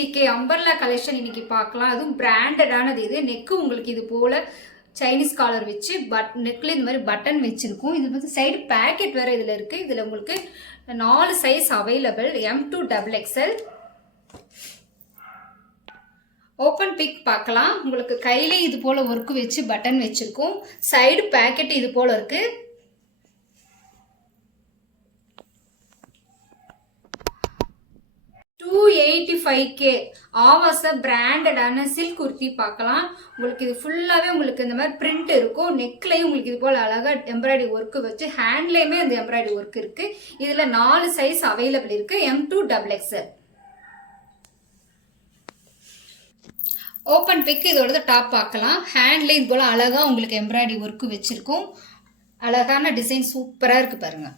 360K umbrella collection இன்னைக்கு பார்க்கலாம். அதுவும் பிராண்டடானது. இது நெக்கு உங்களுக்கு இது போல சைனீஸ் காலர் வச்சு நெக்ல இந்த மாதிரி பட்டன் வச்சிருக்கும். இது வந்து சைடு பேக்கெட் வேற இதுல இருக்கு. இதுல உங்களுக்கு 4 size available, M to XXL. Open pick பார்க்கலாம். உங்களுக்கு கையிலே இது போல ஒர்க் வச்சு பட்டன் வச்சிருக்கும். சைடு பேக்கெட் இது போல இருக்கு. $285K ஆவாச பிராண்டடான சில்க் குர்த்தி பார்க்கலாம். உங்களுக்கு இது ஃபுல்லாவே உங்களுக்கு இந்த மாதிரி பிரிண்ட் இருக்கும். நெக்லையும் உங்களுக்கு இது போல அழகா எம்ப்ராய்டரி ஒர்க் வச்சு ஹேண்ட்லயுமே அந்த எம்ப்ராய்டரி ஒர்க் இருக்கு. இதுல 4 சைஸ் அவைலபிள் இருக்கு, M to XXL. Open pick இதோட டாப் பார்க்கலாம். ஹேண்ட்ல இது போல அழகா உங்களுக்கு எம்ப்ராய்டரி ஒர்க் வச்சிருக்கும். அழகான டிசைன் சூப்பரா இருக்கு பாருங்க.